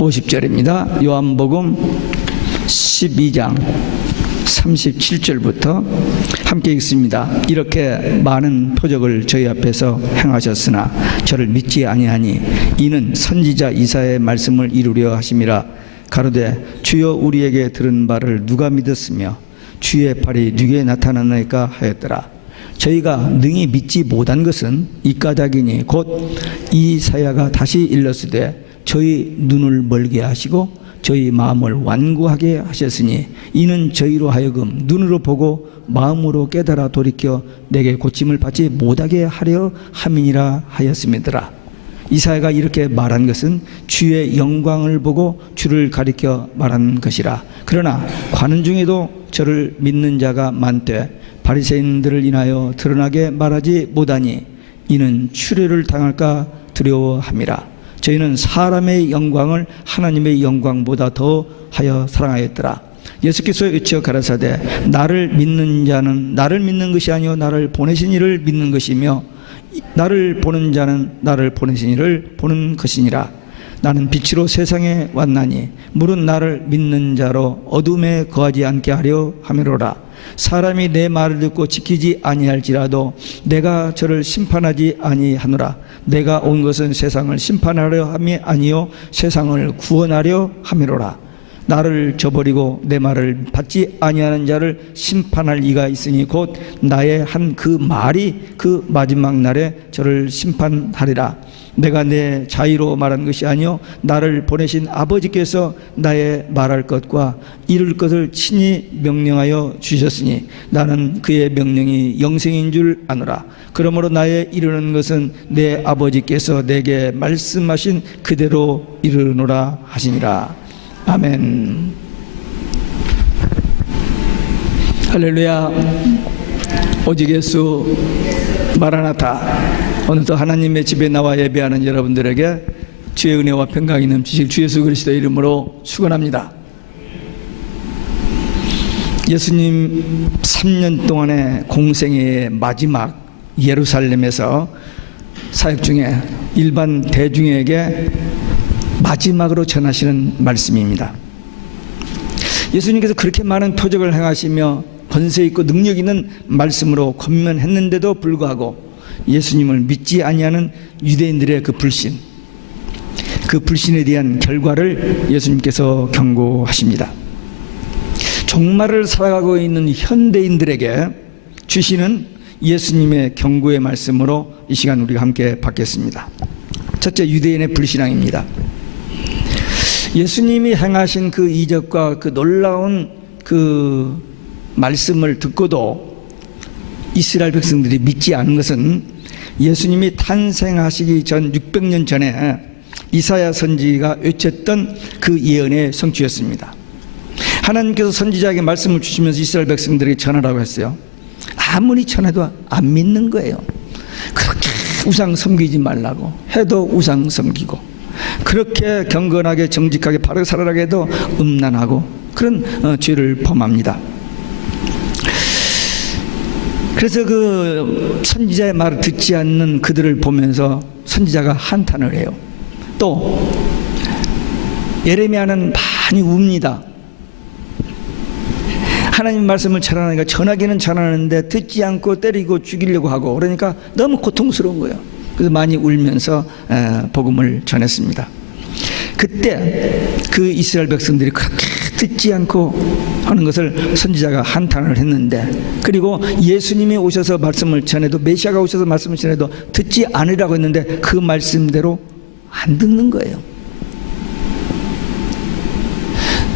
50절입니다. 요한복음 12장 37절부터 함께 읽습니다. 이렇게 많은 표적을 저희 앞에서 행하셨으나 저를 믿지 아니하니 이는 선지자 이사야의 말씀을 이루려 하심이라. 가로되 주여 우리에게 들은 바를 누가 믿었으며 주의 팔이 누구에 나타나나이까 하였더라. 저희가 능히 믿지 못한 것은 이 까닭이니 곧 이사야가 다시 일렀으되 저희 눈을 멀게 하시고 저희 마음을 완고하게 하셨으니 이는 저희로 하여금 눈으로 보고 마음으로 깨달아 돌이켜 내게 고침을 받지 못하게 하려 함이니라 하였음이더라. 이사야가 이렇게 말한 것은 주의 영광을 보고 주를 가리켜 말한 것이라. 그러나 관원 중에도 저를 믿는 자가 많되 바리새인들을 인하여 드러나게 말하지 못하니 이는 추례를 당할까 두려워함이라. 저희는 사람의 영광을 하나님의 영광보다 더하여 사랑하였더라. 예수께서 외쳐 가라사대 나를 믿는 자는 나를 믿는 것이 아니요 나를 보내신 이를 믿는 것이며 나를 보는 자는 나를 보내신 이를 보는 것이니라. 나는 빛으로 세상에 왔나니 물은 나를 믿는 자로 어둠에 거하지 않게 하려 함이로라. 사람이 내 말을 듣고 지키지 아니할지라도 내가 저를 심판하지 아니하노라. 내가 온 것은 세상을 심판하려 함이 아니요 세상을 구원하려 함이로라. 나를 저버리고 내 말을 받지 아니하는 자를 심판할 이가 있으니 곧 나의 한 그 말이 그 마지막 날에 저를 심판하리라. 내가 내 자의로 말한 것이 아니요 나를 보내신 아버지께서 나의 말할 것과 이룰 것을 친히 명령하여 주셨으니 나는 그의 명령이 영생인 줄 아노라. 그러므로 나의 이루는 것은 내 아버지께서 내게 말씀하신 그대로 이르노라 하시니라. 아멘. 할렐루야. 오직 예수 마라나타. 오늘도 하나님의 집에 나와 예배하는 여러분들에게 주의 은혜와 평강이 넘치실 주 예수 그리스도의 이름으로 축원합니다. 예수님 3년 동안의 공생애의 마지막 예루살렘에서 사역 중에 일반 대중에게 마지막으로 전하시는 말씀입니다. 예수님께서 그렇게 많은 표적을 행하시며 권세 있고 능력 있는 말씀으로 권면했는데도 불구하고 예수님을 믿지 아니하는 유대인들의 그 불신에 대한 결과를 예수님께서 경고하십니다. 종말을 살아가고 있는 현대인들에게 주시는 예수님의 경고의 말씀으로 이 시간 우리가 함께 받겠습니다. 첫째, 유대인의 불신앙입니다. 예수님이 행하신 그 이적과 그 놀라운 그 말씀을 듣고도 이스라엘 백성들이 믿지 않은 것은 예수님이 탄생하시기 전 600년 전에 이사야 선지가 외쳤던 그 예언의 성취였습니다. 하나님께서 선지자에게 말씀을 주시면서 이스라엘 백성들에게 전하라고 했어요. 아무리 전해도 안 믿는 거예요. 그렇게 우상 섬기지 말라고 해도 우상 섬기고, 그렇게 경건하게 정직하게 바르게 살아라고 해도 음란하고 그런 죄를 범합니다. 그래서 그 선지자의 말을 듣지 않는 그들을 보면서 선지자가 한탄을 해요. 또 예레미야는 많이 웁니다. 하나님 말씀을 전하니까 전하기는 전하는데 듣지 않고 때리고 죽이려고 하고, 그러니까 너무 고통스러운 거예요. 그래서 많이 울면서 복음을 전했습니다. 그때 그 이스라엘 백성들이 그렇게 듣지 않고 하는 것을 선지자가 한탄을 했는데, 그리고 예수님이 오셔서 말씀을 전해도, 메시아가 오셔서 말씀을 전해도 듣지 않으라고 했는데 그 말씀대로 안 듣는 거예요.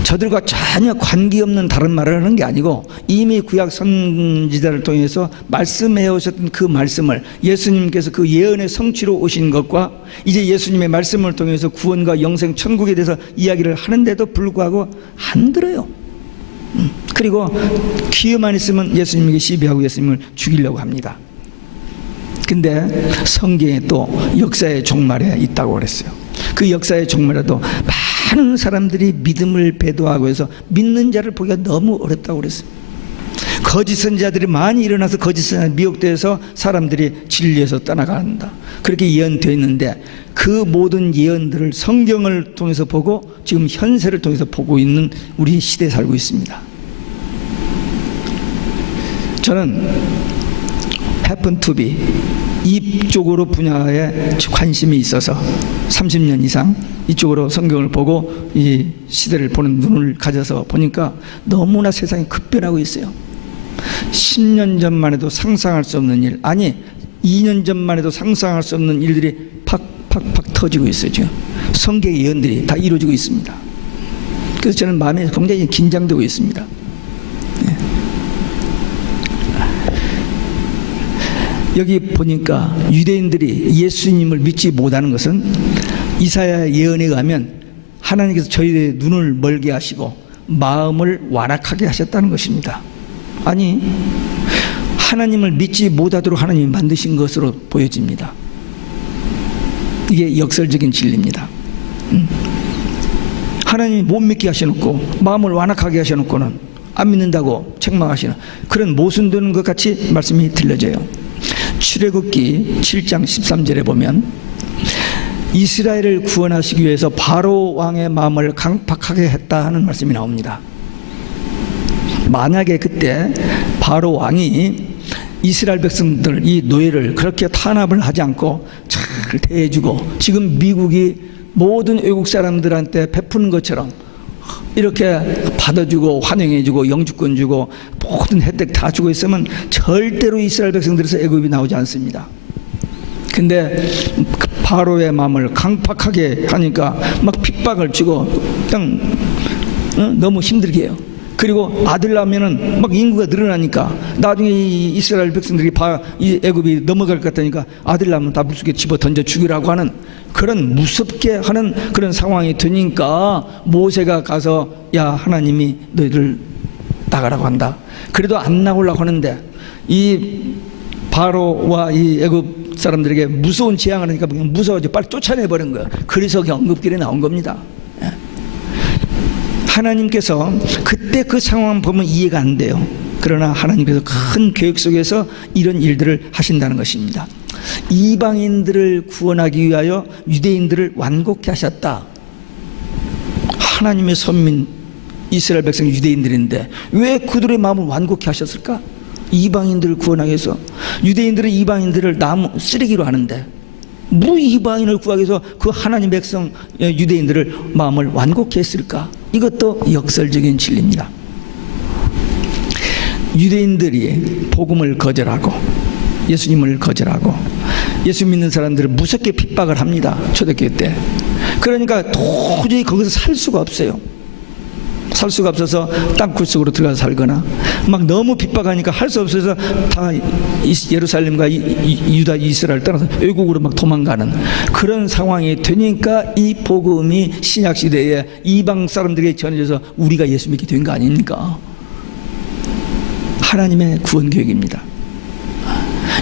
저들과 전혀 관계없는 다른 말을 하는 게 아니고 이미 구약 선지자를 통해서 말씀해 오셨던 그 말씀을, 예수님께서 그 예언의 성취로 오신 것과 이제 예수님의 말씀을 통해서 구원과 영생 천국에 대해서 이야기를 하는데도 불구하고 안 들어요. 그리고 귀에만 있으면 예수님에게 시비하고 예수님을 죽이려고 합니다. 근데 성경에 또 역사의 종말에 있다고 그랬어요. 그 역사의 종말에도 많은 사람들이 믿음을 배도하고 해서 믿는 자를 보기가 너무 어렵다고 그랬어요. 거짓 선지자들이 많이 일어나서 거짓 선지자 미혹되어서 사람들이 진리에서 떠나간다. 그렇게 예언되어 있는데 그 모든 예언들을 성경을 통해서 보고 지금 현세를 통해서 보고 있는 우리 시대에 살고 있습니다. 저는 happen to be 이쪽으로 분야에 관심이 있어서 30년 이상 이쪽으로 성경을 보고 이 시대를 보는 눈을 가져서 보니까 너무나 세상이 급변하고 있어요. 10년 전만 해도 상상할 수 없는 일, 아니 2년 전만 해도 상상할 수 없는 일들이 팍팍팍 터지고 있어요. 지금 성경의 예언들이 다 이루어지고 있습니다. 그래서 저는 마음이 굉장히 긴장되고 있습니다. 여기 보니까 유대인들이 예수님을 믿지 못하는 것은 이사야 예언에 의하면 하나님께서 저희의 눈을 멀게 하시고 마음을 완악하게 하셨다는 것입니다. 아니, 하나님을 믿지 못하도록 하나님이 만드신 것으로 보여집니다. 이게 역설적인 진리입니다. 하나님이 못 믿게 하셔놓고 마음을 완악하게 하셔놓고는 안 믿는다고 책망하시는 그런 모순되는 것 같이 말씀이 들려져요. 출애굽기 7장 13절에 보면 이스라엘을 구원하시기 위해서 바로 왕의 마음을 강팍하게 했다 하는 말씀이 나옵니다. 만약에 그때 바로 왕이 이스라엘 백성들 이 노예를 그렇게 탄압을 하지 않고 잘 대해주고 지금 미국이 모든 외국 사람들한테 베푸는 것처럼 이렇게 받아주고 환영해주고 영주권 주고 모든 혜택 다 주고 있으면 절대로 이스라엘 백성들에서 애굽이 나오지 않습니다. 근데 바로의 마음을 강팍하게 하니까 막 핍박을 주고 그냥 너무 힘들게 해요. 그리고 아들 낳으면은 막 인구가 늘어나니까 나중에 이 이스라엘 백성들이 이 애굽이 넘어갈 것 같으니까 아들 낳으면 다 물속에 집어 던져 죽이라고 하는 그런 무섭게 하는 그런 상황이 되니까 모세가 가서 야 하나님이 너희들 나가라고 한다. 그래도 안 나오려고 하는데 이 바로와 이 애굽 사람들에게 무서운 재앙을 하니까 무서워져 빨리 쫓아내버린 거예요. 그래서 언급길에 나온 겁니다. 하나님께서 그때 그 상황 보면 이해가 안 돼요. 그러나 하나님께서 큰 계획 속에서 이런 일들을 하신다는 것입니다. 이방인들을 구원하기 위하여 유대인들을 완곡케 하셨다. 하나님의 선민 이스라엘 백성 유대인들인데 왜 그들의 마음을 완곡케 하셨을까? 이방인들을 구원하기 위해서. 유대인들은 이방인들을 쓰레기로 하는데 뭐 이방인을 구하기 위해서 그 하나님 백성 유대인들을 마음을 완곡케 했을까? 이것도 역설적인 진리입니다. 유대인들이 복음을 거절하고 예수님을 거절하고 예수 믿는 사람들을 무섭게 핍박을 합니다. 초대교회 때. 그러니까 도저히 거기서 살 수가 없어요. 살 수가 없어서 땅굴 속으로 들어가서 살거나 막 너무 핍박하니까 할 수 없어서 다 예루살렘과 유다 이스라엘 떠나서 외국으로 막 도망가는 그런 상황이 되니까 이 복음이 신약시대에 이방 사람들에게 전해져서 우리가 예수 믿게 된 거 아닙니까? 하나님의 구원 계획입니다.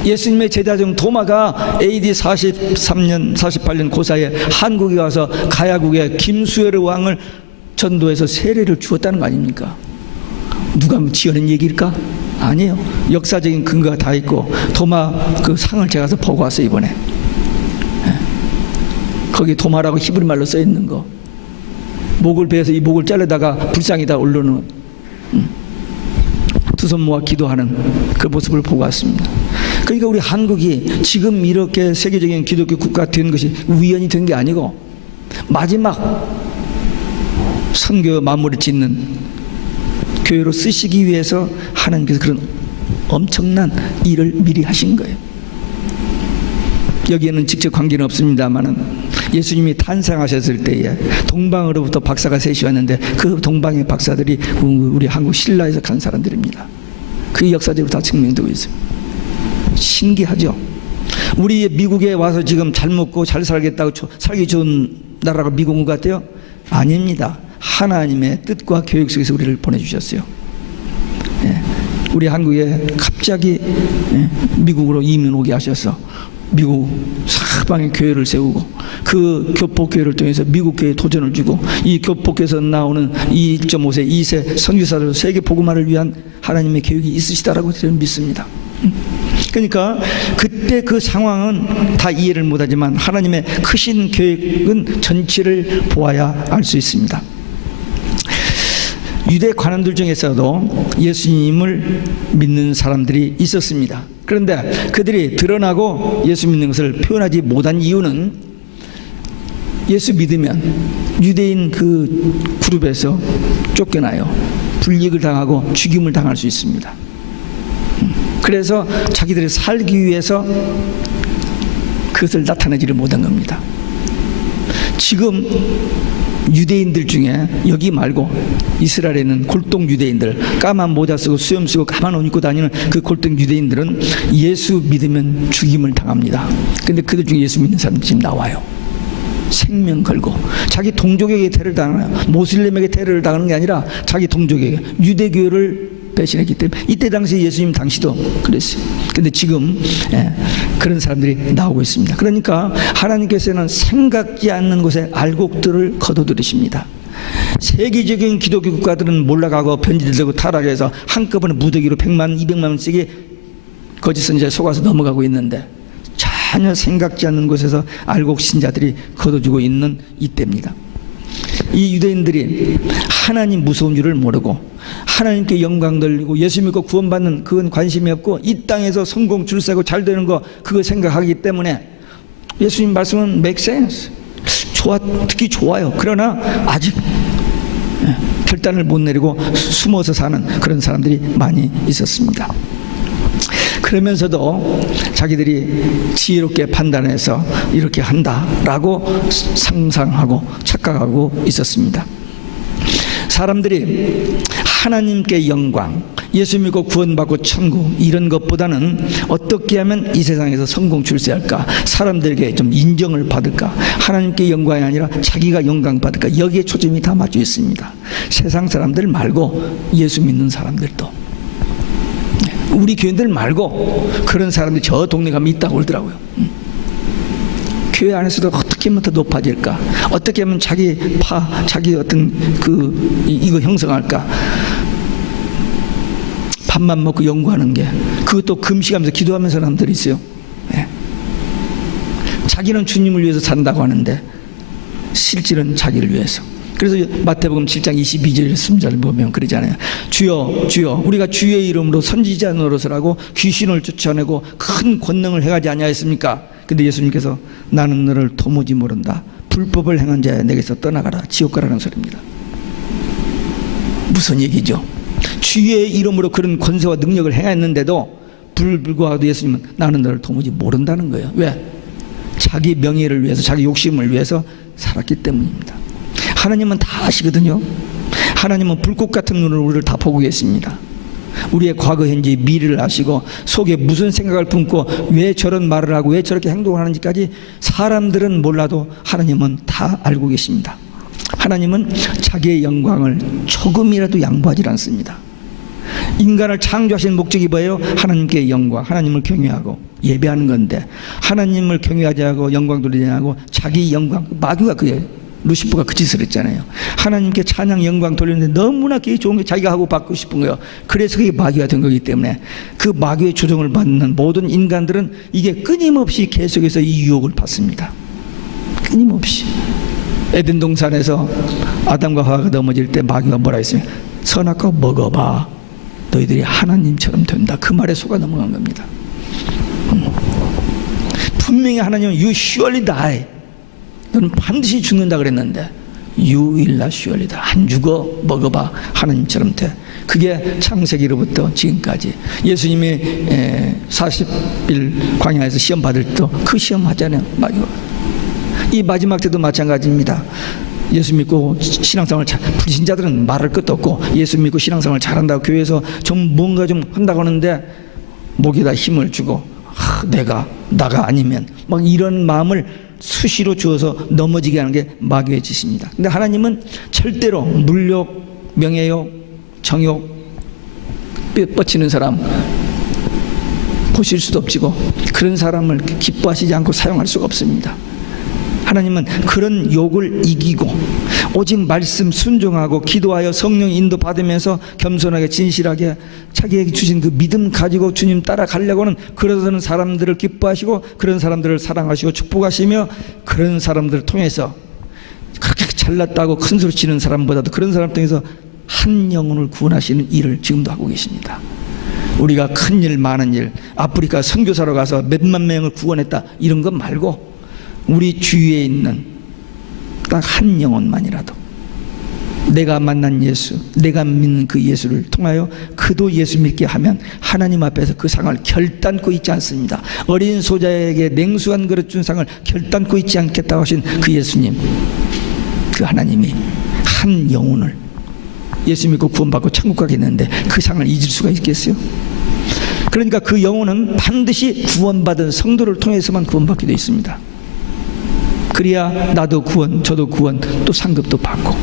예수님의 제자 중 도마가 AD 43년 48년 그 사이에 한국에 와서 가야국의 김수열 왕을 전도해서 세례를 주었다는 거 아닙니까? 누가 지어낸 얘기일까? 아니에요. 역사적인 근거가 다 있고 도마 그 상을 제가 가서 보고 왔어요 이번에. 거기 도마라고 히브리 말로 써 있는 거. 목을 베어서 이 목을 자르다가 불상에다 올려놓은 두 손 모아 기도하는 그 모습을 보고 왔습니다. 그러니까 우리 한국이 지금 이렇게 세계적인 기독교 국가 된 것이 우연이 된 게 아니고 마지막 선교 마무리 짓는 교회로 쓰시기 위해서 하나님께서 그런 엄청난 일을 미리 하신 거예요. 여기에는 직접 관계는 없습니다만은 예수님이 탄생하셨을 때에 동방으로부터 박사가 셋이 왔는데 그 동방의 박사들이 우리 한국 신라에서 간 사람들입니다. 그 역사적으로 다 증명되고 있어요. 신기하죠. 우리 미국에 와서 지금 잘 먹고 잘 살겠다고 살기 좋은 나라가 미국인 것 같아요? 아닙니다. 하나님의 뜻과 계획 속에서 우리를 보내주셨어요. 우리 한국에 갑자기 미국으로 이민 오게 하셔서 미국 사방에 교회를 세우고 그 교포교회를 통해서 미국 교회에 도전을 주고 이 교포교회에서 나오는 이 1.5세, 2세 선교사들 세계 복음화를 위한 하나님의 계획이 있으시다라고 저는 믿습니다. 그러니까 그때 그 상황은 다 이해를 못하지만 하나님의 크신 계획은 전체를 보아야 알 수 있습니다. 유대 관원들 중에서도 예수님을 믿는 사람들이 있었습니다. 그런데 그들이 드러나고 예수 믿는 것을 표현하지 못한 이유는 예수 믿으면 유대인 그 그룹에서 쫓겨나요. 불이익을 당하고 죽임을 당할 수 있습니다. 그래서 자기들이 살기 위해서 그것을 나타내지를 못한 겁니다. 지금 유대인들 중에 여기 말고 이스라엘에 있는 골동 유대인들, 까만 모자 쓰고 수염 쓰고 까만 옷 입고 다니는 그 골동 유대인들은 예수 믿으면 죽임을 당합니다. 근데 그들 중에 예수 믿는 사람들이 지금 나와요. 생명 걸고 자기 동족에게 테러를 당하는, 모슬림에게 테러를 당하는 게 아니라 자기 동족에게, 유대교를 배신했기 때문에. 이때 당시 예수님 당시도 그랬어요. 근데 지금 그런 사람들이 나오고 있습니다. 그러니까 하나님께서는 생각지 않는 곳에 알곡들을 거둬들이십니다. 세계적인 기독교 국가들은 몰락하고 변질되고 타락해서 한꺼번에 무더기로 100만, 200만 원씩이 거짓 선지자에 속아서 넘어가고 있는데 전혀 생각지 않는 곳에서 알곡 신자들이 거둬주고 있는 이때입니다. 이 유대인들이 하나님 무서운 줄을 모르고 하나님께 영광 돌리고 예수 믿고 구원받는 그건 관심이 없고 이 땅에서 성공 줄세고 잘 되는 거 그거 생각하기 때문에 예수님 말씀은 make sense, 듣기 좋아요. 그러나 아직 결단을 못 내리고 숨어서 사는 그런 사람들이 많이 있었습니다. 그러면서도 자기들이 지혜롭게 판단해서 이렇게 한다라고 상상하고 착각하고 있었습니다. 사람들이 하나님께 영광, 예수 믿고 구원받고 천국 이런 것보다는 어떻게 하면 이 세상에서 성공 출세할까, 사람들에게 좀 인정을 받을까, 하나님께 영광이 아니라 자기가 영광 받을까, 여기에 초점이 다 맞춰 있습니다. 세상 사람들 말고 예수 믿는 사람들도, 우리 교인들 말고 그런 사람들이 저 동네 가면 있다고 그러더라고요. 교회 안에서도 어떻게 하면 더 높아질까, 어떻게 하면 자기 어떤 이거 형성할까, 밥만 먹고 연구하는 게, 그것도 금식하면서 기도하면서 사람들이 있어요. 자기는 주님을 위해서 산다고 하는데 실질은 자기를 위해서. 그래서 마태복음 7장 22절 말씀을 보면 그러잖아요. 주여 주여 우리가 주의 이름으로 선지자 노릇을 귀신을 쫓아내고 큰 권능을 행하지 아니하였습니까? 근데 예수님께서 나는 너를 도무지 모른다, 불법을 행한 자야 내게서 떠나가라, 지옥 가라는 소리입니다. 무슨 얘기죠? 주의 이름으로 그런 권세와 능력을 행했는데도 불구하고 예수님은 나는 너를 도무지 모른다는 거예요. 왜? 자기 명예를 위해서, 자기 욕심을 위해서 살았기 때문입니다. 하나님은 다 아시거든요. 하나님은 불꽃 같은 눈으로 우리를 다 보고 계십니다. 우리의 과거, 현재, 미래를 아시고 속에 무슨 생각을 품고 왜 저런 말을 하고 왜 저렇게 행동을 하는지까지 사람들은 몰라도 하나님은 다 알고 계십니다. 하나님은 자기의 영광을 조금이라도 양보하지 않습니다. 인간을 창조하신 목적이 뭐예요? 하나님께 영광, 하나님을 경외하고 예배하는 건데, 하나님을 경외하지 않고 영광 돌리지 않고 자기 영광, 마귀가 그게, 루시퍼가 그 짓을 했잖아요. 하나님께 찬양 영광 돌리는데 너무나 그게 좋은 게 자기가 하고 받고 싶은 거예요. 그래서 그게 마귀가 된 거기 때문에 그 마귀의 조종을 받는 모든 인간들은 이게 끊임없이 계속해서 이 유혹을 받습니다. 끊임없이. 에덴 동산에서 아담과 하와가 넘어질 때 마귀가 뭐라 했어요? 선악과 먹어봐, 너희들이 하나님처럼 된다. 그 말에 속아 넘어간 겁니다. 분명히 하나님은 You surely die, 너는 반드시 죽는다 그랬는데 You will not surely die, 안 죽어, 먹어봐, 하나님처럼 돼. 그게 창세기로부터 지금까지. 예수님이 40일 광야에서 시험 받을 때도 그 시험 하잖아요. 이 마지막 때도 마찬가지입니다. 예수 믿고 신앙생활 불신자들은 말할 것도 없고 예수 믿고 신앙생활 잘한다고 교회에서 좀 뭔가 좀 한다고 하는데 목에다 힘을 주고 나가 아니면 막 이런 마음을 수시로 주어서 넘어지게 하는 게 마귀의 짓입니다. 근데 하나님은 절대로 물욕, 명예욕, 정욕, 뼈 뻗치는 사람, 보실 수도 없지고 그런 사람을 기뻐하시지 않고 사용할 수가 없습니다. 하나님은 그런 욕을 이기고 오직 말씀 순종하고 기도하여 성령 인도 받으면서 겸손하게 진실하게 자기에게 주신 그 믿음 가지고 주님 따라가려고는 그러는 사람들을 기뻐하시고 그런 사람들을 사랑하시고 축복하시며 그런 사람들을 통해서 그렇게 잘났다고 큰 소리 치는 사람보다도 그런 사람 통해서 한 영혼을 구원하시는 일을 지금도 하고 계십니다. 우리가 큰 일 많은 일 아프리카 선교사로 가서 몇만 명을 구원했다 이런 것 말고 우리 주위에 있는 딱 한 영혼만이라도 내가 만난 예수, 내가 믿는 그 예수를 통하여 그도 예수 믿게 하면 하나님 앞에서 그 상을 결단코 잊지 않습니다. 어린 소자에게 냉수 한 그릇 준 상을 결단코 잊지 않겠다고 하신 그 예수님, 그 하나님이 한 영혼을 예수 믿고 구원받고 천국 가겠는데 그 상을 잊을 수가 있겠어요? 그러니까 그 영혼은 반드시 구원받은 성도를 통해서만 구원받게 되어 있습니다. 그래야 나도 구원, 저도 구원, 또 상급도 받고.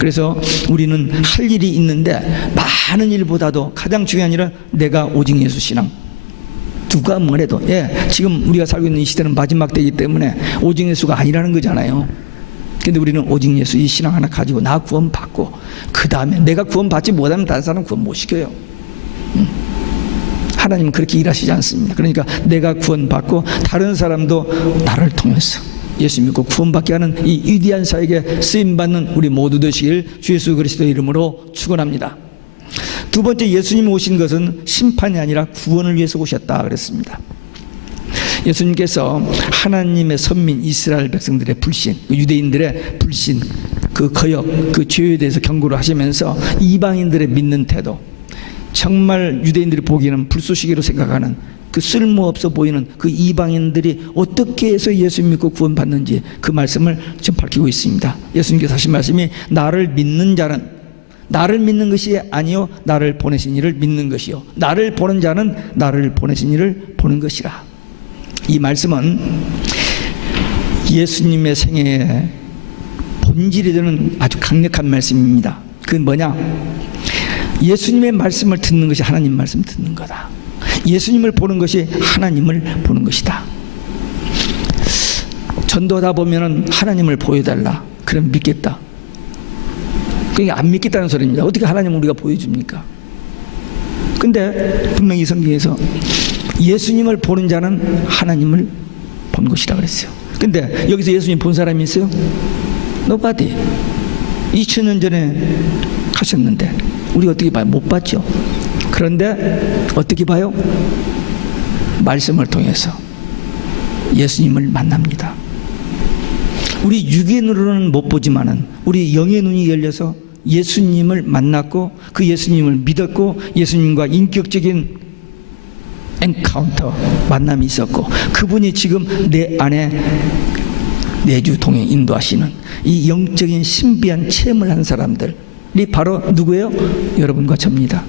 그래서 우리는 할 일이 있는데 많은 일보다도 가장 중요한 일은 내가 오직 예수 신앙. 누가 뭐래도 지금 우리가 살고 있는 이 시대는 마지막 때이기 때문에 오직 예수가 아니라는 거잖아요. 근데 우리는 오직 예수 이 신앙 하나 가지고 나 구원 받고 그 다음에 내가 구원 받지 못하면 다른 사람 구원 못 시켜요. 하나님은 그렇게 일하시지 않습니다. 그러니까 내가 구원 받고 다른 사람도 나를 통해서 예수 믿고 구원받게 하는 이 위대한 사역에 쓰임받는 우리 모두 되시길 주 예수 그리스도의 이름으로 축원합니다. 두 번째, 예수님 오신 것은 심판이 아니라 구원을 위해서 오셨다 그랬습니다. 예수님께서 하나님의 선민 이스라엘 백성들의 불신, 유대인들의 불신, 그 거역, 그 죄에 대해서 경고를 하시면서 이방인들의 믿는 태도, 정말 유대인들이 보기에는 불쏘시개로 생각하는 그 쓸모없어 보이는 그 이방인들이 어떻게 해서 예수 믿고 구원받는지 그 말씀을 지금 밝히고 있습니다. 예수님께서 하신 말씀이 나를 믿는 자는 나를 믿는 것이 아니요 나를 보내신 이를 믿는 것이요 나를 보는 자는 나를 보내신 이를 보는 것이라. 이 말씀은 예수님의 생애의 본질이 되는 아주 강력한 말씀입니다. 그건 뭐냐? 예수님의 말씀을 듣는 것이 하나님 말씀 듣는 거다. 예수님을 보는 것이 하나님을 보는 것이다. 전도하다 보면은 하나님을 보여달라. 그럼 믿겠다. 그게 안 믿겠다는 소리입니다. 어떻게 하나님을 우리가 보여줍니까? 근데 분명히 성경에서 예수님을 보는 자는 하나님을 본 것이라 그랬어요. 근데 여기서 예수님 본 사람이 있어요? Nobody. 2000년 전에 가셨는데 우리가 어떻게 봐요? 못 봤죠. 그런데 어떻게 봐요? 말씀을 통해서 예수님을 만납니다. 우리 육의 눈으로는 못 보지만은 우리 영의 눈이 열려서 예수님을 만났고 그 예수님을 믿었고 예수님과 인격적인 엔카운터 만남이 있었고 그분이 지금 내 안에 내주 동행 인도하시는 이 영적인 신비한 체험을 한 사람들이 바로 누구예요? 여러분과 저입니다.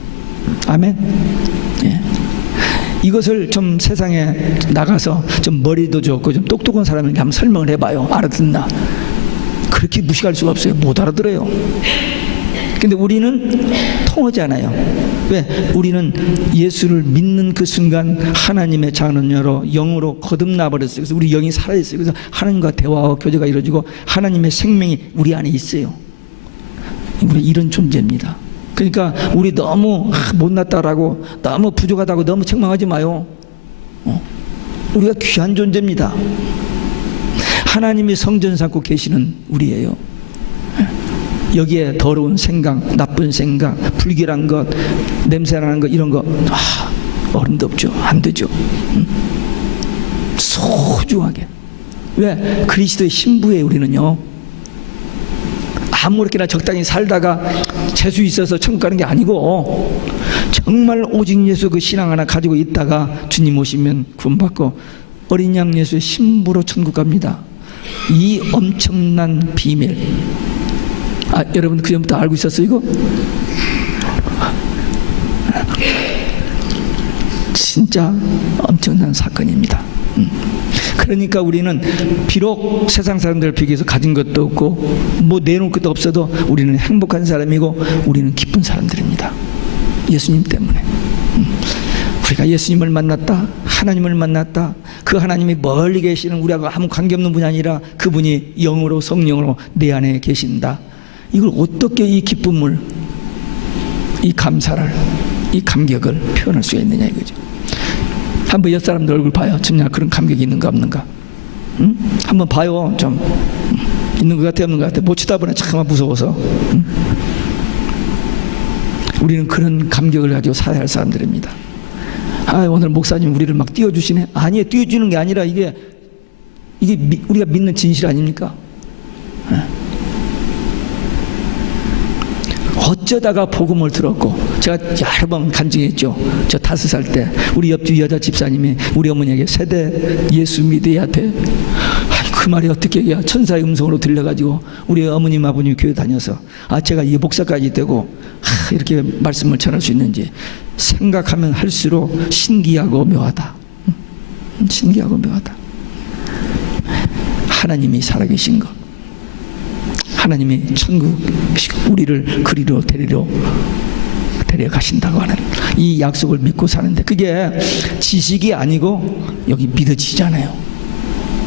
아멘. 예. 이것을 좀 세상에 나가서 좀 머리도 좋고 좀 똑똑한 사람에게 한번 설명을 해봐요. 알아듣나? 그렇게 무식할 수가 없어요. 못 알아들어요. 근데 우리는 통하잖아요. 왜? 우리는 예수를 믿는 그 순간 하나님의 자녀로 영으로 거듭나버렸어요. 그래서 우리 영이 살아있어요. 그래서 하나님과 대화와 교제가 이루어지고 하나님의 생명이 우리 안에 있어요. 우리 이런 존재입니다. 그러니까 우리 너무 못났다라고 너무 부족하다고 너무 책망하지 마요. 우리가 귀한 존재입니다. 하나님이 성전 삼고 계시는 우리예요. 여기에 더러운 생각, 나쁜 생각, 불길한 것, 냄새나는 것 이런 거 어른도 없죠. 안 되죠. 소중하게. 왜? 그리스도의 신부에 우리는요. 아무렇게나 적당히 살다가 재수 있어서 천국 가는 게 아니고 정말 오직 예수 그 신앙 하나 가지고 있다가 주님 오시면 구원받고 어린 양 예수의 신부로 천국 갑니다. 이 엄청난 비밀. 여러분 그전부터 알고 있었어요 이거? 진짜 엄청난 사건입니다. 그러니까 우리는 비록 세상 사람들을 비교해서 가진 것도 없고 뭐 내놓을 것도 없어도 우리는 행복한 사람이고 우리는 기쁜 사람들입니다. 예수님 때문에. 우리가 내가 예수님을 만났다, 하나님을 만났다. 그 하나님이 멀리 계시는 우리하고 아무 관계없는 분이 아니라 그분이 영으로 성령으로 내 안에 계신다. 이걸 어떻게 이 기쁨을, 이 감사를, 이 감격을 표현할 수가 있느냐 이거죠. 한번 옆 사람들 얼굴 봐요. 전혀 그런 감격이 있는가 없는가? 응? 한번 봐요. 좀 있는 것 같아 없는 것 같아? 못 쳐다보네. 잠깐만 무서워서. 응? 우리는 그런 감격을 가지고 살아야 할 사람들입니다. 아, 오늘 목사님 우리를 막 띄워주시네. 아니에요. 띄워주는 게 아니라 이게 우리가 믿는 진실 아닙니까? 어쩌다가 복음을 들었고, 제가 여러 번 간증했죠. 저 5살 때 우리 옆집 여자 집사님이 우리 어머니에게 세대 예수 믿어야 돼. 그 말이 어떻게 해야 천사의 음성으로 들려가지고 우리 어머님 아버님 교회 다녀서 제가 이 목사까지 되고 이렇게 말씀을 전할 수 있는지 생각하면 할수록 신기하고 묘하다. 신기하고 묘하다. 하나님이 살아계신 것, 하나님이 천국 우리를 그리로 데려가신다고 하는 이 약속을 믿고 사는데, 그게 지식이 아니고 여기 믿어지잖아요.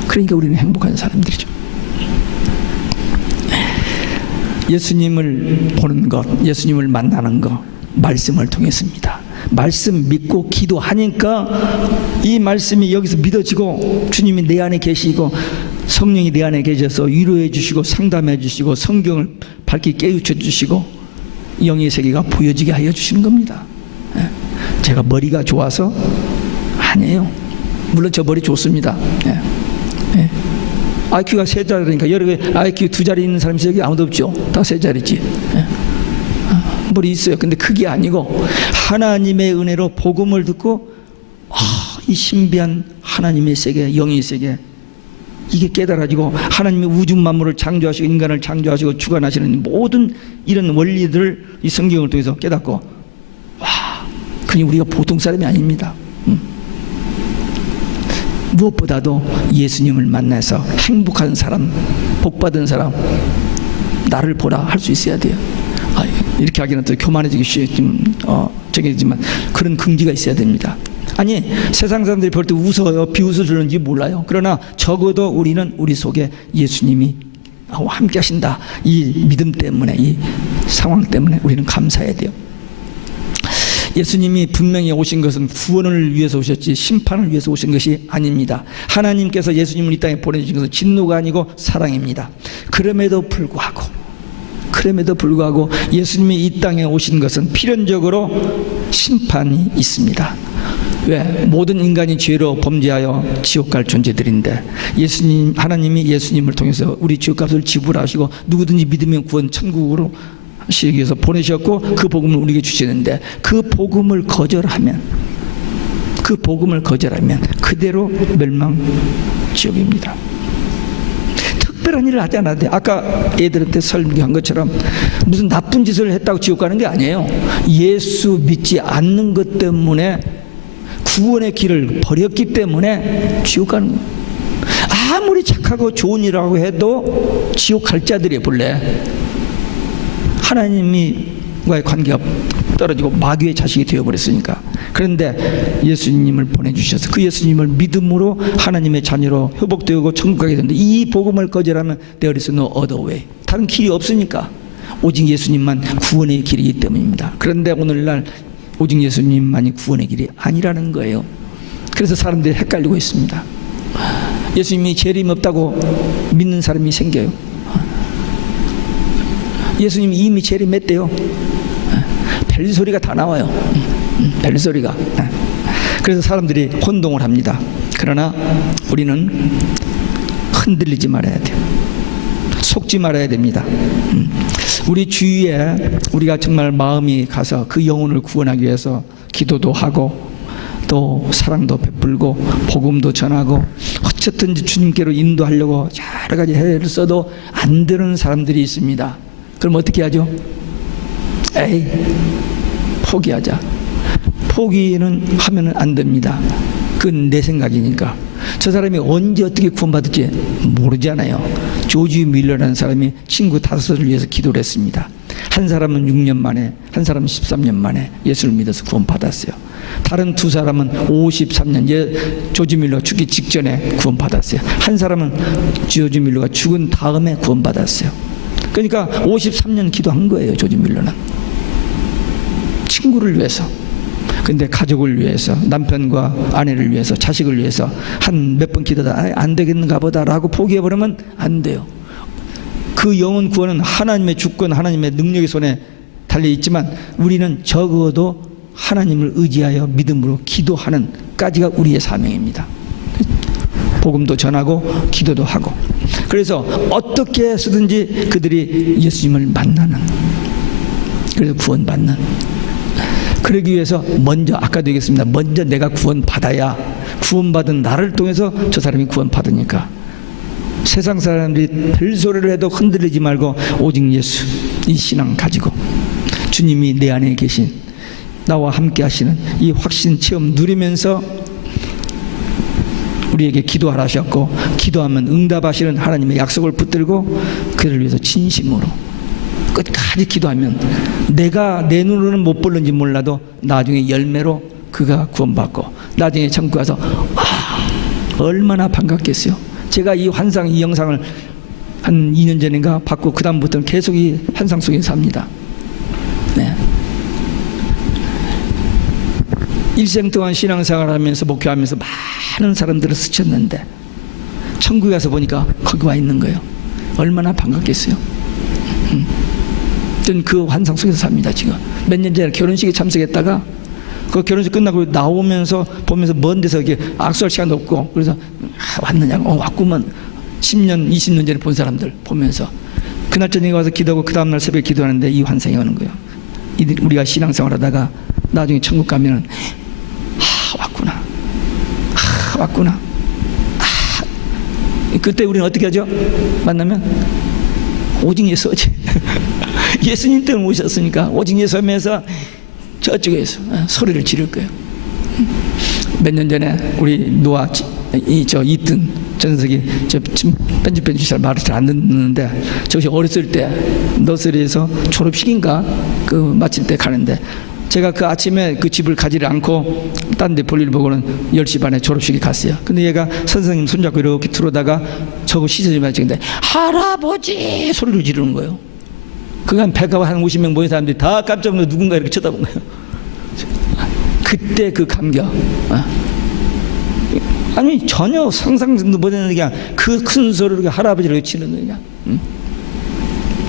그러니까 우리는 행복한 사람들이죠. 예수님을 보는 것, 예수님을 만나는 것, 말씀을 통했습니다. 말씀 믿고 기도하니까 이 말씀이 여기서 믿어지고, 주님이 내 안에 계시고 성령이 내 안에 계셔서 위로해 주시고 상담해 주시고 성경을 밝게 깨우쳐 주시고 영의 세계가 보여지게 하여 주시는 겁니다. 제가 머리가 좋아서 아니에요. 물론 저 머리 좋습니다. IQ가 3자리니까 여러 개 IQ 2자리 있는 사람이 여기 아무도 없죠. 다 3자리지. 머리 있어요. 근데 그게 아니고 하나님의 은혜로 복음을 듣고 이 신비한 하나님의 세계, 영의 세계, 이게 깨달아지고 하나님의 우주 만물을 창조하시고 인간을 창조하시고 주관하시는 모든 이런 원리들을 이 성경을 통해서 깨닫고, 그냥 우리가 보통 사람이 아닙니다. 무엇보다도 예수님을 만나서 행복한 사람, 복받은 사람, 나를 보라 할 수 있어야 돼요. 이렇게 하기는 또 교만해지기 정해지지만 그런 긍지가 있어야 됩니다. 아니, 세상 사람들이 볼 때 웃어요, 비웃어주는지 몰라요. 그러나 적어도 우리는 우리 속에 예수님이 함께 하신다, 이 믿음 때문에, 이 상황 때문에 우리는 감사해야 돼요. 예수님이 분명히 오신 것은 구원을 위해서 오셨지 심판을 위해서 오신 것이 아닙니다. 하나님께서 예수님을 이 땅에 보내주신 것은 진노가 아니고 사랑입니다. 그럼에도 불구하고 예수님이 이 땅에 오신 것은 필연적으로 심판이 있습니다. 왜? 모든 인간이 죄로 범죄하여 지옥 갈 존재들인데, 하나님이 예수님을 통해서 우리 지옥값을 지불하시고 누구든지 믿으면 구원 천국으로 하시기 위해서 보내셨고, 그 복음을 우리에게 주시는데, 그 복음을 거절하면 그대로 멸망 지옥입니다. 특별한 일을 하지 않아도 돼. 아까 애들한테 설명한 것처럼 무슨 나쁜 짓을 했다고 지옥 가는 게 아니에요. 예수 믿지 않는 것 때문에, 구원의 길을 버렸기 때문에 지옥 가는 거예요. 아무리 착하고 좋은 일이라고 해도 지옥 갈 자들이 본래 하나님과의 관계가 떨어지고 마귀의 자식이 되어버렸으니까. 그런데 예수님을 보내주셔서 그 예수님을 믿음으로 하나님의 자녀로 회복되고 천국 가게 되는데, 이 복음을 거절하면 there is no other way, 다른 길이 없으니까 오직 예수님만 구원의 길이기 때문입니다. 그런데 오늘날 오직 예수님만이 구원의 길이 아니라는 거예요. 그래서 사람들이 헷갈리고 있습니다. 예수님이 재림이 없다고 믿는 사람이 생겨요. 예수님이 이미 재림했대요. 벨소리가 다 나와요. 벨소리가. 그래서 사람들이 혼동을 합니다. 그러나 우리는 흔들리지 말아야 돼요. 속지 말아야 됩니다. 우리 주위에 우리가 정말 마음이 가서 그 영혼을 구원하기 위해서 기도도 하고 또 사랑도 베풀고 복음도 전하고 어쨌든지 주님께로 인도하려고 여러 가지 해를 써도 안 되는 사람들이 있습니다. 그럼 어떻게 하죠? 에이, 포기하자. 포기는 하면 안 됩니다. 그건 내 생각이니까. 저 사람이 언제 어떻게 구원받을지 모르잖아요. 조지 밀러라는 사람이 친구 5을 위해서 기도를 했습니다. 한 사람은 6년 만에, 한 사람은 13년 만에 예수를 믿어서 구원받았어요. 다른 두 사람은 53년 조지 밀러 죽기 직전에 구원받았어요. 한 사람은 조지 밀러가 죽은 다음에 구원받았어요. 그러니까 53년 기도한 거예요. 조지 밀러는 친구를 위해서, 근데 가족을 위해서, 남편과 아내를 위해서, 자식을 위해서 한 몇 번 기도하다 안 되겠는가 보다라고 포기해버리면 안 돼요. 그 영혼 구원은 하나님의 주권, 하나님의 능력의 손에 달려있지만 우리는 적어도 하나님을 의지하여 믿음으로 기도하는 까지가 우리의 사명입니다. 복음도 전하고 기도도 하고, 그래서 어떻게 해서든지 그들이 예수님을 만나는, 그래서 구원받는, 그러기 위해서 먼저, 아까도 얘기했습니다. 먼저 내가 구원받아야 구원받은 나를 통해서 저 사람이 구원받으니까 세상 사람들이 별소리를 해도 흔들리지 말고 오직 예수, 이 신앙 가지고 주님이 내 안에 계신, 나와 함께 하시는 이 확신 체험 누리면서 우리에게 기도하라 하셨고, 기도하면 응답하시는 하나님의 약속을 붙들고 그를 위해서 진심으로 끝까지 기도하면 내가 내 눈으로는 못 볼는지 몰라도 나중에 열매로 그가 구원받고 나중에 천국 가서 얼마나 반갑겠어요. 제가 이 환상, 이 영상을 한 2년 전인가 받고 그 다음부터는 계속 이 환상 속에 삽니다. 네. 일생 동안 신앙생활을 하면서 목회하면서 많은 사람들을 스쳤는데 천국에 가서 보니까 거기 와 있는 거예요. 얼마나 반갑겠어요. 저는 그 환상 속에서 삽니다. 지금 몇 년 전에 결혼식에 참석했다가 그 결혼식 끝나고 나오면서 보면서 먼 데서 이렇게 악수할 시간도 없고, 그래서 왔느냐고, 왔구먼. 10년 20년 전에 본 사람들 보면서 그날 저녁에 와서 기도하고 그 다음날 새벽에 기도하는데 이 환상이 오는 거예요. 우리가 신앙생활 하다가 나중에 천국 가면은 왔구나, 왔구나. 그때 우리는 어떻게 하죠? 만나면 오직 예수 어지 예수님 때문에 오셨으니까 오직 예수 하면서 저쪽에서 소리를 지를 거예요. 몇 년 전에 우리 노아 이뜬 전석이 편집해 주시라 말을 잘 안 듣는데, 저것이 어렸을 때 너스리에서 졸업식인가 그 마칠 때 가는데, 제가 그 아침에 그 집을 가지를 않고 딴 데 볼일 보고는 10시 반에 졸업식에 갔어요. 근데 얘가 선생님 손잡고 이렇게 들어오다가 저거 씻어주면 찍는데 할아버지 소리를 지르는 거예요. 그간 배가 한 50명 모인 사람들이 다 깜짝 놀라서 누군가 이렇게 쳐다본 거예요. 그때 그 감격, 아니 전혀 상상도 못하는 그냥 그 큰 소리로 할아버지를 치는 거야.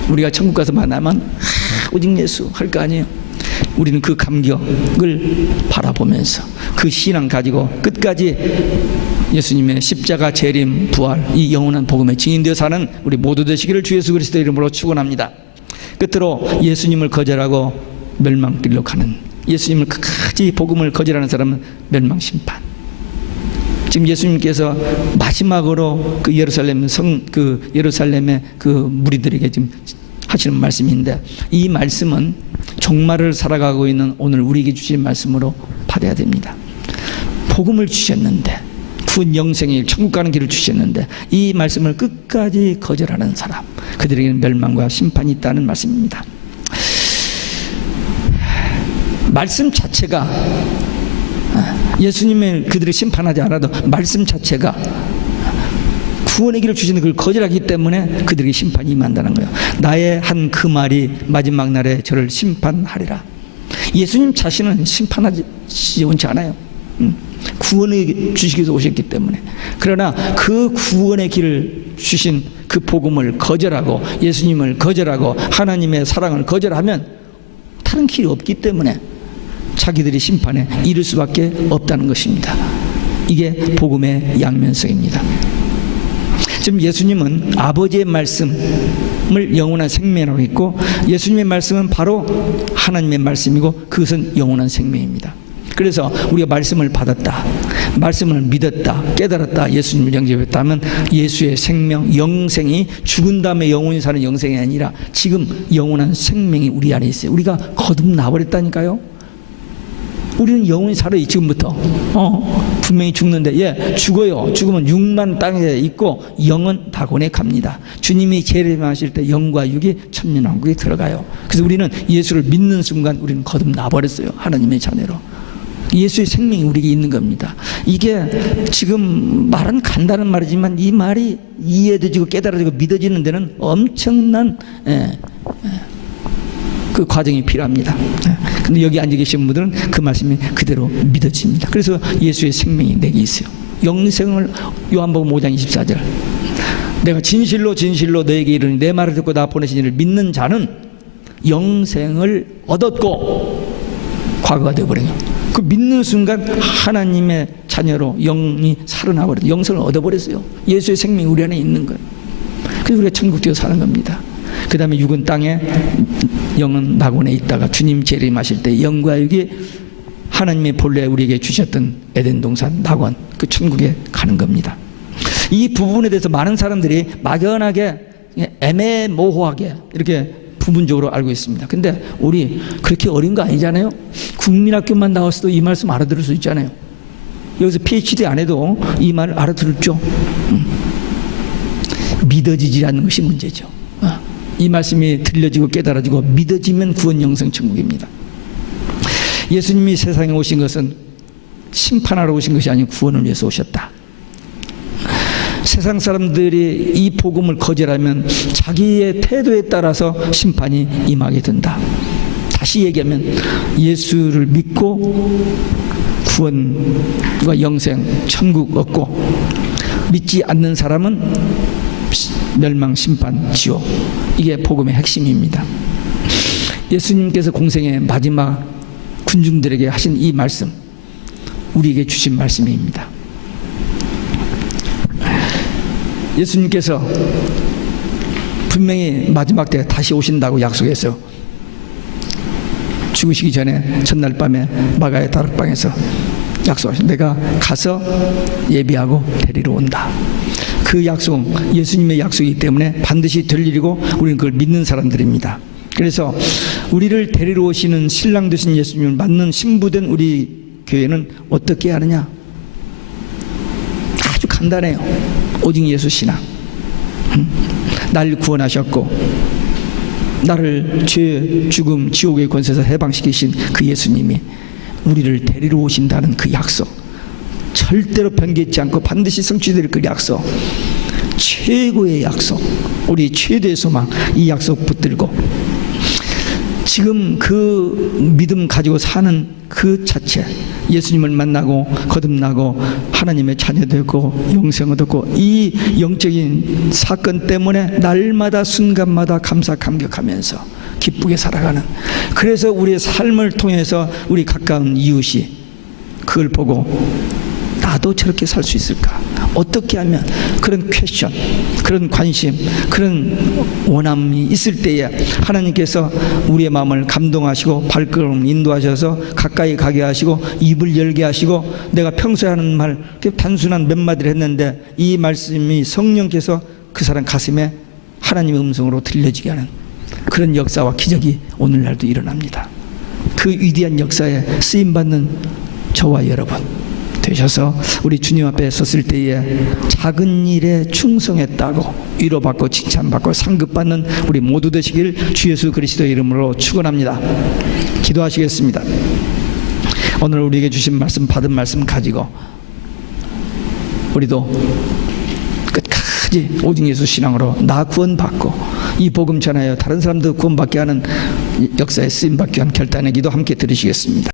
우리가 천국 가서 만나면 오직 예수 할 거 아니에요. 우리는 그 감격을 바라보면서 그 신앙 가지고 끝까지 예수님의 십자가 재림 부활, 이 영원한 복음에 증인되어 사는 우리 모두 되시기를 주 예수 그리스도의 이름으로 축원합니다. 끝으로 예수님을 거절하고 멸망길로 가는, 예수님을 끝까지 복음을 거절하는 사람은 멸망 심판. 지금 예수님께서 마지막으로 그 예루살렘의 그 무리들에게 지금 하시는 말씀인데, 이 말씀은 종말을 살아가고 있는 오늘 우리에게 주신 말씀으로 받아야 됩니다. 복음을 주셨는데, 구원 영생의 천국 가는 길을 주셨는데 이 말씀을 끝까지 거절하는 사람, 그들에게는 멸망과 심판이 있다는 말씀입니다. 말씀 자체가, 예수님을 그들을 심판하지 않아도 말씀 자체가 구원의 길을 주시는 그걸 거절하기 때문에 그들에게 심판이 임한다는 거예요. 나의 한 그 말이 마지막 날에 저를 심판하리라. 예수님 자신은 심판하지 원치 않아요. 구원을 주시기 위해서 오셨기 때문에. 그러나 그 구원의 길을 주신 그 복음을 거절하고 예수님을 거절하고 하나님의 사랑을 거절하면 다른 길이 없기 때문에 자기들이 심판에 이를 수밖에 없다는 것입니다. 이게 복음의 양면성입니다. 지금 예수님은 아버지의 말씀을 영원한 생명이라고 했고, 예수님의 말씀은 바로 하나님의 말씀이고 그것은 영원한 생명입니다. 그래서 우리가 말씀을 받았다, 말씀을 믿었다, 깨달았다, 예수님을 영접했다 하면 예수의 생명, 영생이 죽은 다음에 영원히 사는 영생이 아니라 지금 영원한 생명이 우리 안에 있어요. 우리가 거듭나버렸다니까요. 우리는 영원히 살아요. 지금부터 분명히 죽는데 죽어요. 죽으면 육만 땅에 있고 영은 낙원에 갑니다. 주님이 재림하실 때 영과 육이 천년왕국에 들어가요. 그래서 우리는 예수를 믿는 순간 우리는 거듭나버렸어요. 하나님의 자녀로. 예수의 생명이 우리에게 있는 겁니다. 이게 지금 말은 간단한 말이지만 이 말이 이해되지고 깨달아지고 믿어지는 데는 엄청난 그 과정이 필요합니다. 근데 여기 앉아 계신 분들은 그 말씀이 그대로 믿어집니다. 그래서 예수의 생명이 내게 있어요. 영생을 요한복음 5장 24절 내가 진실로 진실로 너에게 이르니 내 말을 듣고 나 보내신 이를 믿는 자는 영생을 얻었고 과거가 되어버린 거예요. 그 믿는 순간 하나님의 자녀로 영이 살아나버렸어요. 영생을 얻어버렸어요. 예수의 생명이 우리 안에 있는 거예요. 그래서 우리가 천국 되어 사는 겁니다. 그 다음에 육은 땅에 영은 낙원에 있다가 주님 재림하실 때 영과 육이 하나님의 본래 우리에게 주셨던 에덴 동산 낙원 그 천국에 가는 겁니다. 이 부분에 대해서 많은 사람들이 막연하게 애매모호하게 이렇게 부분적으로 알고 있습니다. 근데 우리 그렇게 어린 거 아니잖아요. 국민학교만 나왔어도 이 말씀 알아들을 수 있잖아요. 여기서 PhD 안 해도 이 말을 알아들었죠. 믿어지지 않는 것이 문제죠. 이 말씀이 들려지고 깨달아지고 믿어지면 구원 영생 천국입니다. 예수님이 세상에 오신 것은 심판하러 오신 것이 아니고 구원을 위해서 오셨다. 세상 사람들이 이 복음을 거절하면 자기의 태도에 따라서 심판이 임하게 된다. 다시 얘기하면 예수를 믿고 구원과 영생, 천국 얻고 믿지 않는 사람은 멸망, 심판, 지옥. 이게 복음의 핵심입니다. 예수님께서 공생의 마지막 군중들에게 하신 이 말씀, 우리에게 주신 말씀입니다. 예수님께서 분명히 마지막 때 다시 오신다고 약속해서 죽으시기 전에 첫날 밤에 마가의 다락방에서 약속하신 내가 가서 예비하고 데리러 온다. 그 약속, 예수님의 약속이기 때문에 반드시 될 일이고 우리는 그걸 믿는 사람들입니다. 그래서 우리를 데리러 오시는 신랑 되신 예수님을 맞는 신부된 우리 교회는 어떻게 하느냐? 아주 간단해요. 오직 예수 신앙. 날 구원하셨고 나를 죄, 죽음, 지옥의 권세에서 해방시키신 그 예수님이 우리를 데리러 오신다는 그 약속, 절대로 변개치 않고 반드시 성취될 그 약속, 최고의 약속, 우리 최대의 소망, 이 약속 붙들고 지금 그 믿음 가지고 사는 그 자체, 예수님을 만나고 거듭나고 하나님의 자녀 되고 영생 얻었고 이 영적인 사건 때문에 날마다 순간마다 감사 감격하면서 기쁘게 살아가는, 그래서 우리의 삶을 통해서 우리 가까운 이웃이 그걸 보고 나도 저렇게 살 수 있을까? 어떻게 하면, 그런 퀘스천, 그런 관심, 그런 원함이 있을 때에 하나님께서 우리의 마음을 감동하시고 발걸음 인도하셔서 가까이 가게 하시고 입을 열게 하시고, 내가 평소에 하는 말 단순한 몇 마디를 했는데 이 말씀이 성령께서 그 사람 가슴에 하나님의 음성으로 들려지게 하는 그런 역사와 기적이 오늘날도 일어납니다. 그 위대한 역사에 쓰임받는 저와 여러분 되셔서 우리 주님 앞에 섰을 때에 작은 일에 충성했다고 위로받고 칭찬받고 상급받는 우리 모두 되시길 주 예수 그리스도의 이름으로 축원합니다. 기도하시겠습니다. 오늘 우리에게 주신 말씀, 받은 말씀 가지고 우리도 끝까지 오직 예수 신앙으로 나 구원받고 이 복음 전하여 다른 사람도 구원받게 하는 역사에 쓰임받게 한 결단의 기도 함께 들으시겠습니다.